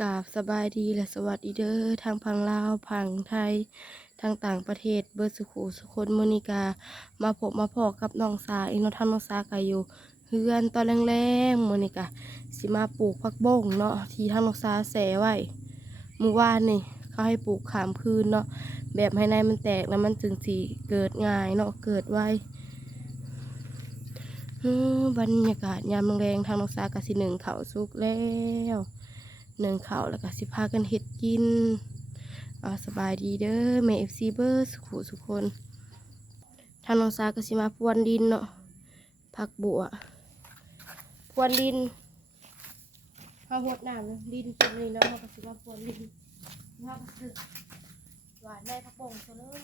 กราบสบายดีและสวัสดีเด้อทางพังลาวพังไทยทางต่างประเทศเบิร์สุขุสุคนโมนิกามาพบมาพอกับน้องสาอีกเนาะทางน้องสากาอยู่เฮือนตอนแรงๆโมนิกาสิมาปลูกผักบ้งเนาะที่ทางน้องสาแสไว้เมื่อวานนี่เขาให้ปลูกขามคืนเนาะแบบให้ในมันแตกแล้วมันจึงสีเกิดง่ายเนาะเกิดไวบรรยากาศยามแรงๆทางน้องสากาสิหนึ่งเขาวสุกแล้วหนึ่งเขาวแล้วก็สิพากันเฮ็ดกินสบายดีเด้อแม่เอฟซีเบอร์สุขุสุคนทางน้องสากาสิมาพรวนดินเนาะผักบัวพรวนดินข้าวหดน้ำเนาะดินเป็นเลยเนาะเขาก็สิมาพรวนดินข้าวก็คือหวานได้ผักบ่งซะเลย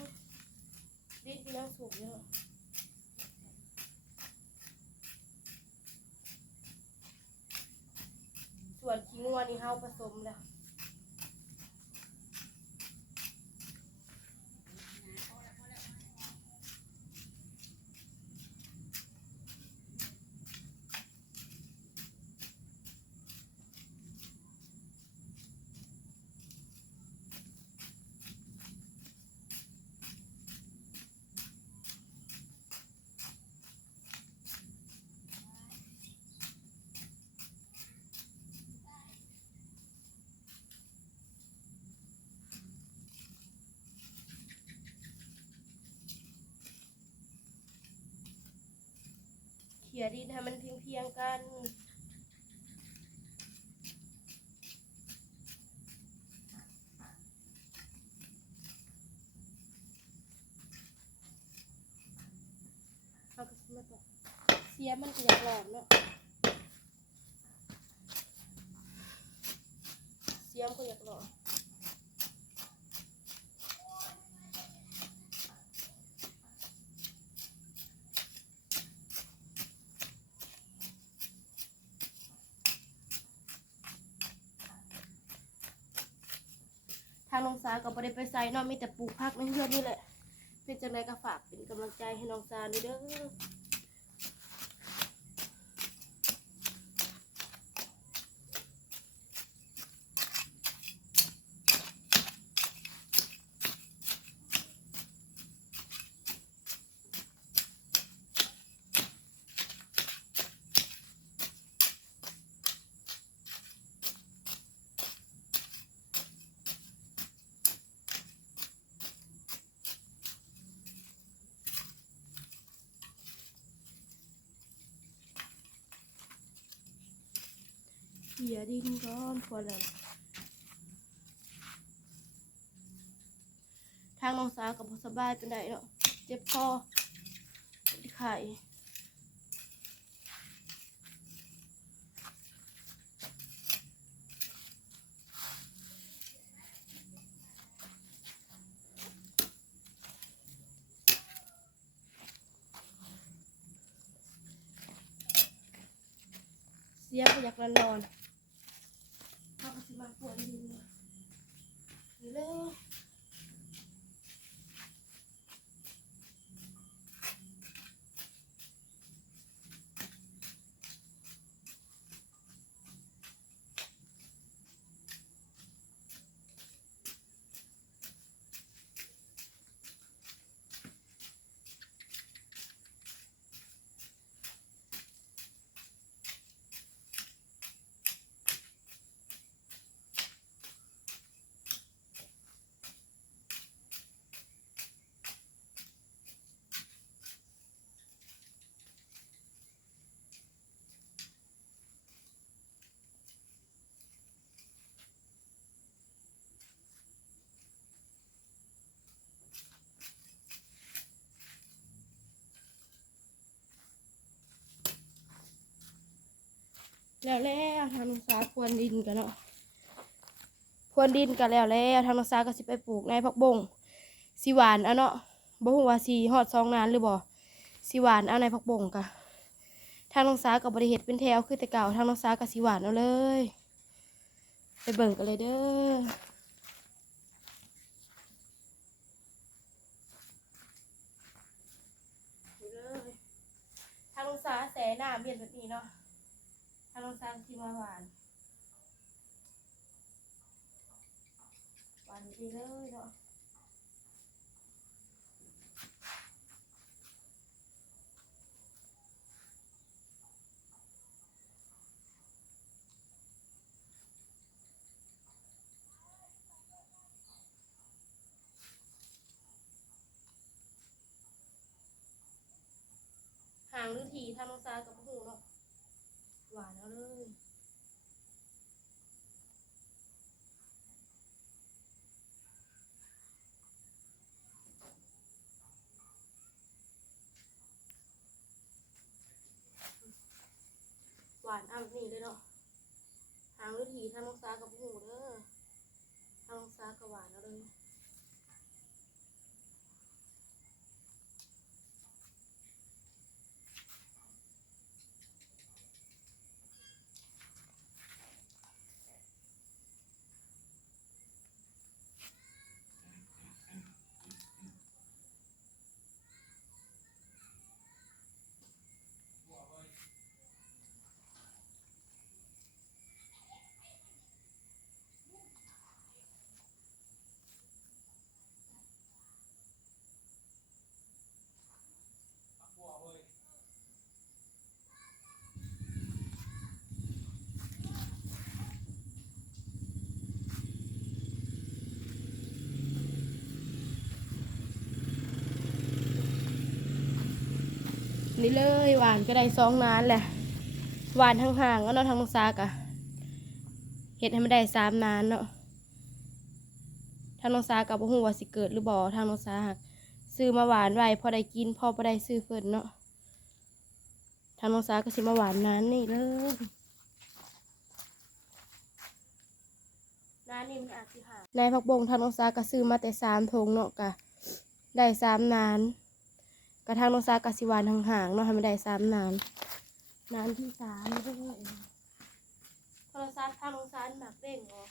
ดินเป็นยังสูงเยอะส่วนขี้งัวนี่เฮาผสมแล้วเขี่ยดินให้มันเพียงๆกันเขาก็สิมาต่อเสียมันก็อยากหลอดเนาะเสียมก็อยากหลอดทางน้องสาก็บ่ได้ไปใส่เนาะมีแต่ปลูกผักในเรือนนี่แหละเป็นจังไดก็ฝากเป็นกำลังใจให้น้องสาด้วยเด้อเขี่ยดินก่อนพอแล้วทางน้องสาก็บ่สบายปานใดเนาะเจ็บคอไข้เสียก็อยากนอนเขาก็สิมาปวดดินเนาะเร็วแล้วทางน้องสาพรวนดินกันเนาะพรวนดินกันแล้วทางน้องสาก็สิไปปลูกในผักบงสิหวานเอาเนาะบ่ฮู้ว่าสิฮอด2 นานหรือบ่สิหวานเอาในผักบงกะทางน้องสาก็บ่ได้เฮ็ดเป็นแถวคือแต่เก่าทางน้องสาก็สิหวานเอาเลยไปเบิ่งกันเลยเด้อทางน้องสาแสหน้าเมียนแบบนี้เนาะทางน้องสาสิมาหวาน ปั่นไปเลยเนาะห่างหรือทีทำน้องซากับหูเนาะหวานเอาเลยหวานเอาแบบนี้เลยเนาะห่างหรือทีทำน้องซากับหูเด้อทำน้องซากับหวานเอาเลยนี่เลยหวานก็ได้2 นานแหละหวานห่างๆก็เนาะทางน้องซากะเฮ็ดให้มันได้3 นานเนาะทางน้องซากับบ่ฮู้ว่าสิเกิดหรือบ่ทางน้องซาหักซื้อมาหวานไว้พอได้กินพอบ่ได้ซื้อเพิ่นเนาะทางน้องซาก็สิมาหวานนานนี่เลยนานนี่มันอาจสิหานายผักบงทางน้องซาก็ซื้อมาแต่3 ถุงเนาะกะได้3 นานกะทางน้องซาก็สิหวานห่างๆเนาะให้มันได้3 นานนานที่3เด้อโทรศัพท์ทางน้องซาหมักเด้งเหรอ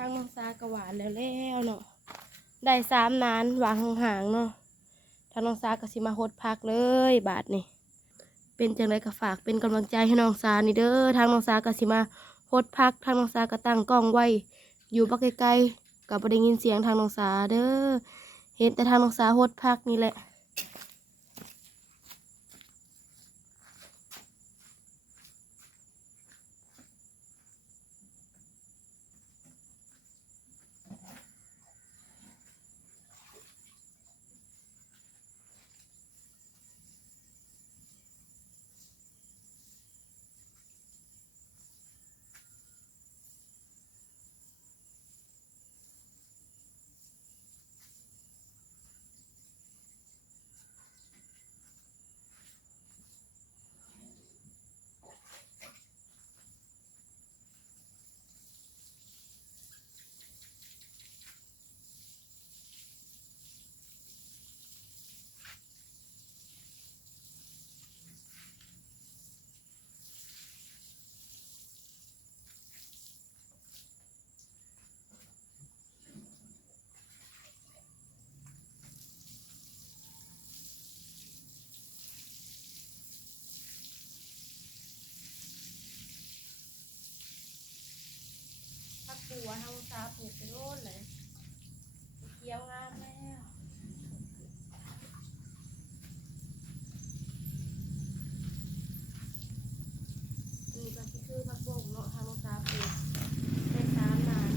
ทางน้องซาก็หวานแล้วเนาะได้3 นานหวานห่างๆเนาะทางน้องซาก็สิมาฮดพักเลยบาดนี่เป็นจังไรก็ฝากเป็นกำลังใจให้น้องซานี่เด้อทางน้องซาก็สิมาฮดพักทางน้องซาก็ตั้งกล้องไว้อยู่บักไกลๆก็บ่ได้ยินเสียงทางน้องซาเด้อเห็นแต่ทางน้องซาฮดพักนี่แหละพักบัวทางน้องซาปลูกไปโน่นเลยเขียวงามแล้วนี่ก็สิคือพักบงเนาะทางน้องซาปลูกได้3 นาน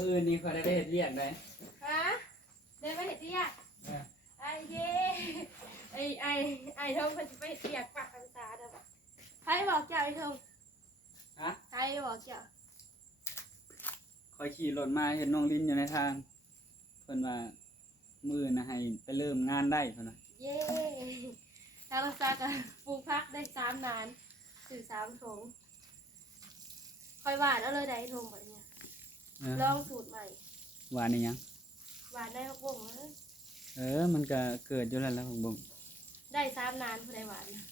มื้ออื่นนี้เขาได้ไปเฮ็ดเวียกได้ ฮะได้ไปเฮ็ดเวียกไอ้เย่ไอ้ทงเพิ่นสิไปเฮ็ดเวียกปักกันซาเด้อใครบอกเจ้าไอ้ทง ฮะ ใครบอกเจ้า คอยขี่รถมาเห็นน้องลินอยู่ในทางเพิ่นว่ามื้อนะให้ไปเริ่มงานได้เพิ่นว่า เย่ทางน้องซาก็ปลูกผักได้3นานซื้อ3ถุงค่อยหวานเอาเลยได้ไอ้ทงบัดเนี้ยลองสูตรใหม่ หวานนี่หยัง หวานได้6วงเลย มันก็เกิดอยู่แล้วล่ะผมบ่ ได้3นานผู้ใดหวานนะ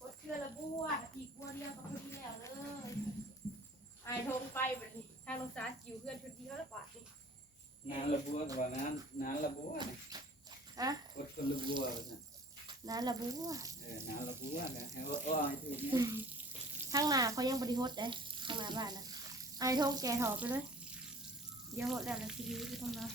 กดเทื่อละบัวอีกบัวเดียวกับคนที่แล้วเลยไอ้ทงไปบัดนี้ทางน้องซาอยู่เพื่อนชุดเดียวแล้วปาดนี่ นานละบัวก็ว่านานละบัวนี่ ฮะ กดคนละบัวว่าซั่น นานละบัวน านละบัวนะให้ให้ถูกนี่ ทางหน้าเขายังบริโภคได้ทางหน้าบ้านนะไอ้ทงแกถอไปเลยเดี๋ยวหดแล้วนะซีรีส์ที่ต้องมา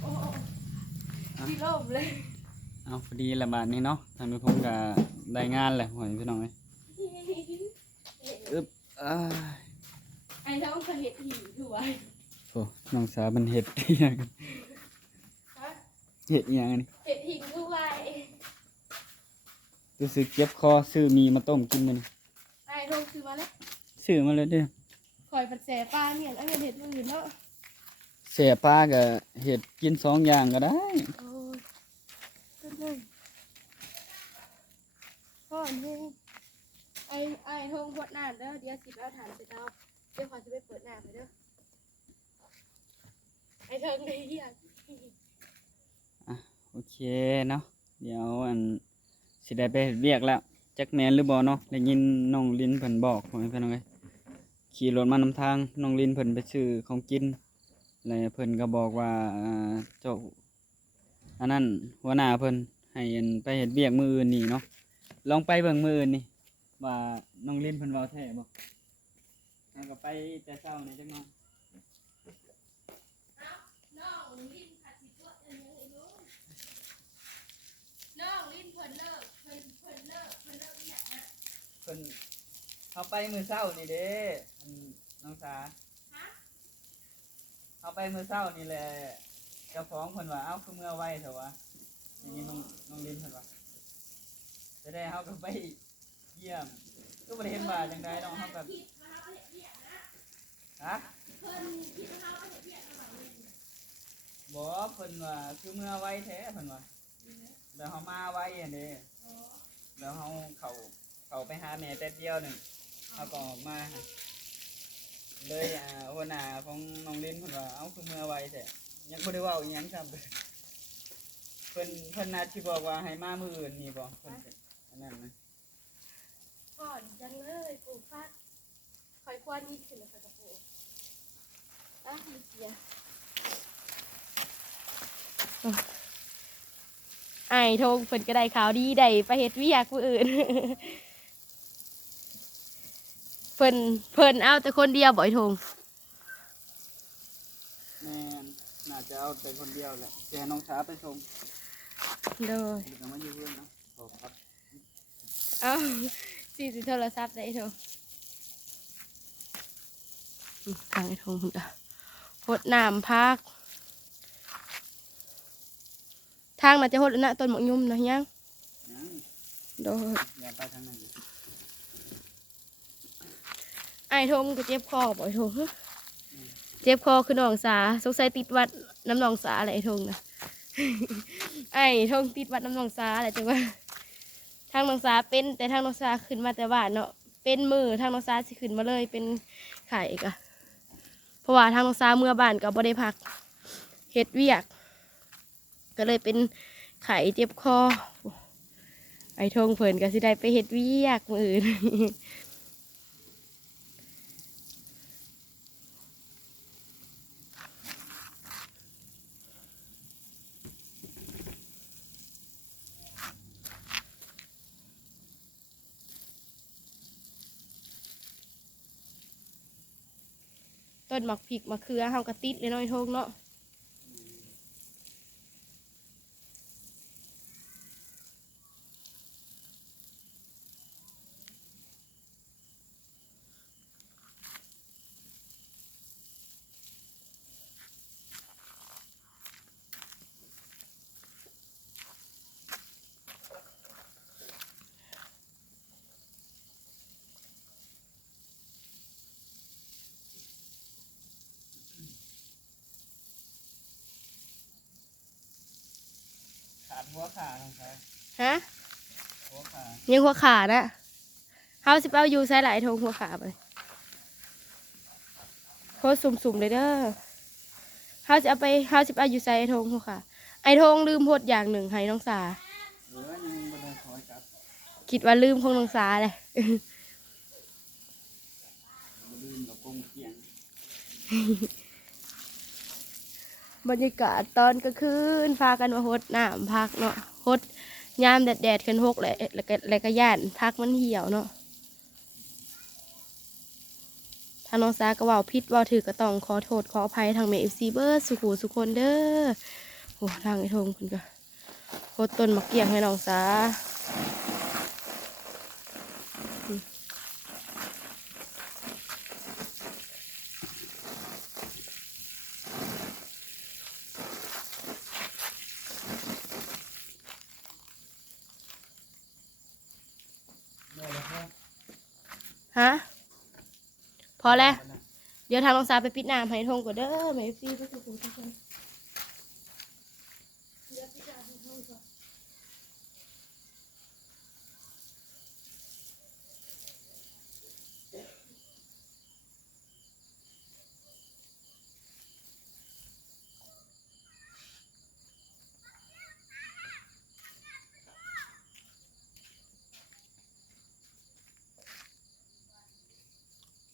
โอ้พี่โลภเลย เอาพอดีละบาดนี้เนาะทางนู้นผมก็ได้งานแหละพ่อพี่น้องเอ้ยอึ๊บอ้าย ไอ้ทงเคยเห็ดหิวถูกไหม โอ้น้องสาวมันเฮ็ดอีหยังเฮ็ดอีหยังอันนี้ เห็ดหิวถูกไหม รู้สึกเจ็บคอซื้อมีมาต้มกินมื้อนี้ ไอ้ทงซื้อมาแล้ว ซื้อมาเลยเด้อ คอยปัดแสปลาเนี่ยไอ้เห็ดมืออื่นเนาะ แซ่ปลาก็เฮ็ดกิน2อย่างก็ได้ โอ้ยต้นเลยพ่อนี่ไอ้ทงพดน้ำเด้อเดี๋ยวสิเอาถ่านไปเตาเดี๋ยวขอจะไปเปิดน้ำไปเด้อไอ้เทิงได้เหี้ย โอเคเนาะเดี๋ยวสิได้ไปเฮ็ดเวียกแล้วจักแม่นหรือบ่เนาะได้ยินน้องลินเพิ่นบอกพ่อแม่พี่น้องเอ้ยขี่รถมานำทางน้องลินเพิ่นไปซื้อของกินแล้วเพิ่นก็บอกว่าเจ้าอันนั้นหัวหน้าเพิ่นให้ไปเฮ็ดเวียกมื้ออื่นนี่เนาะลองไปเบิ่งมื้ออื่นนี่ว่าน้องลินเพิ่นเว้าแท้บ่แล้วก็ไปแต่เช้านี่จักหน่อย น้องลิ้นขัดสิตัวเองไอ้ลูกน้องลิ้นเพิ่นเลิกเลิกที่ไหนนะ เพิ่นเอาไปมื้อเช้านี่เด้น้องสาเอาไปมื้อเช้านี่แหละเจ้าของเพิ่นว่าเอ้าคือเมื่อไว้เถอะวะอย่างนี้น้องลินเพิ่นว่าจะได้เฮาก็ไปเยี่ยมก็บ่ได้เห็นว่าจังไดน้องเฮาก็ฮะบ่เพิ่นว่าคือเมื่อไว้แท้เพิ่นว่าแล้วเฮามาไว้อันเด้แล้วเฮาเข้าไปหาแม่แป๊บเดียวหนึงเฮาก็ออกมาเลยหัวหน้าของน้องลินเพิ่นว่าเอ้าคือเมื่อไว้แท้ยังบ่ได้เว้าอีหยังซ้ำเพิ่นน่าสิบอกว่าให้มามื้ออื่นนี่บ่เพิ่นสิอันนั้นนะ ก่อนจังเลยปลูกฟักคอยควนอีกขึ้นแล้วค่ะกระโปงอ่ะมีเกียร์ไอ้ทงเพิ่นก็ได้ข่าวดีได้ไปเฮ็ดเวียกผู้อื่น เพิ่นเอาแต่คนเดียวบ่อยทง แม่นน่าจะเอาแต่คนเดียวแหละแกน้องสาไปส่ง โดย เดี๋ยวมาอยู่เพื่อนเนาะขอครับ เอาสี่สิโทรศัพท์ได้ทงทางไอ้ทงเพิ่นก็หดน้ำพักทางน่าจะหดแล้วนะต้นหมกยุ่มนะยัง ยัง โดย อย่าไปทางนั้นดิ ไอ้ทงก็เจ็บคอบ่อยทงเจ็บคอคือน้องสาสงสัยติดวัดน้ำน้องสาอะไรไอ้ทงนะ ไอ้ทงติดวัดน้ำน้องสาอะไรจังว่าทางน้องสาเป็นแต่ทางน้องสาขึ้นมาแต่บ้านเนาะเป็นมือทางน้องสาสิขึ้นมาเลยเป็นไข่กะเพราะว่าทางน้องสาเมื่อบ้านก็บ่ได้พักเฮ็ดเวียก ก็เลยเป็นไข่เจ็บคอไอ้ทงเพิ่นก็สิได้ไปเฮ็ดเวียกมื้ออื่น ต ต้นหมักพริกมะเขือเฮากระติดเลยเนาะไอ้ทงเนาะขาดหัวขาน้องชาย ฮะ หัวขา ยังหัวขานะเฮาสิเอาอยู่ใส่หลายทงหัวขาไปโคตรสุ่มๆเลยเด้อเฮาสิเอาอยู่ใส่ไอ้ทงหัวขาไอ้ทงลืมโพดอย่างหนึ่งให้น้องสา ยังบ่ได้ขอจับ คิดว่าลืมของน้องสาเลย บ่ลืมกับกงเกียง บรรยากาศตอนกลางคืนพากันมาหดน้ำพักเนาะหดยามแดดๆกันหกเลยแล้วก็ย่านพักมันเหี่ยวเนาะทางน้องสาก็เว่าพิษว่าถือก็ต้องขอโทษขออภัยทางเมฟซีเบอร์สุขูสุคนเด้อโอ้ทางไอ้ทงคุณก็หดต้นมะเกียงให้น้องสาฮะพอแล้วเดี๋ยวทางน้องสาไปปิดน้ำให้ทงก่อนเด้อเมฟซีเบอร์สุขูสุคน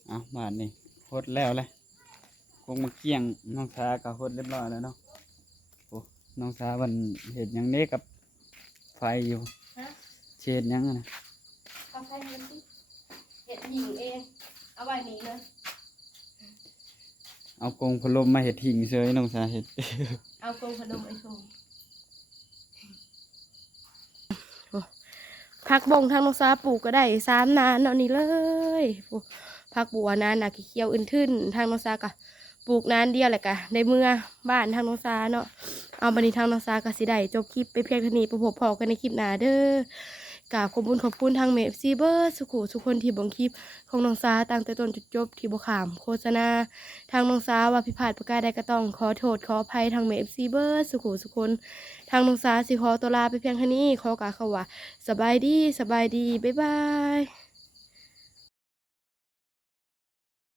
เอาบาดนี่หดแล้วเลยกงมาเกี้ยงน้องสาก็หดเรียบร้อยแล้วเนาะโอ้น้องสาวันเห็ดหยังเนี้กับไฟอยู่ ฮะ เช็ดหยังอะนะ เอาใส่เงินสิเห็ดหญิงเองเอาไว้นี้เลย เอากงพลมมาเห็ดหิ่งเซยน้องสาเห็ด เอากรงพนมไอ้ทงผักบงทางน้องสาปลูกก็ได้3 นานเนาะนี่เลยผักบัวนานน่ะเขียวอื่นทึ่นทางน้องสาก็ปลูกนานเดียวแหละกะในเมื่อบ้านทางน้องสาเนาะเอาบันนี้ทางน้องสาก็สิได้จบคลิปไปเพียงเท่านี้พบพอกันในคลิปหน้าเด้อกราบขอบคุณทางเมฟซีเบอร์สุขุทุกคนที่เบังคลิปของน้องสาตั้งแต่ต้นจุดจบที่บ่ขามโฆษณาทางน้องสาว่าผิดพลาดประการใดก็ต้องขอโทษขออภัยทางเมฟซีเบอร์สุขุทุกคนทางน้องสาสิขอตัวลาไปเพียงเท่านี้ขอกล่าวคำว่าสบายดีบ๊ายบาย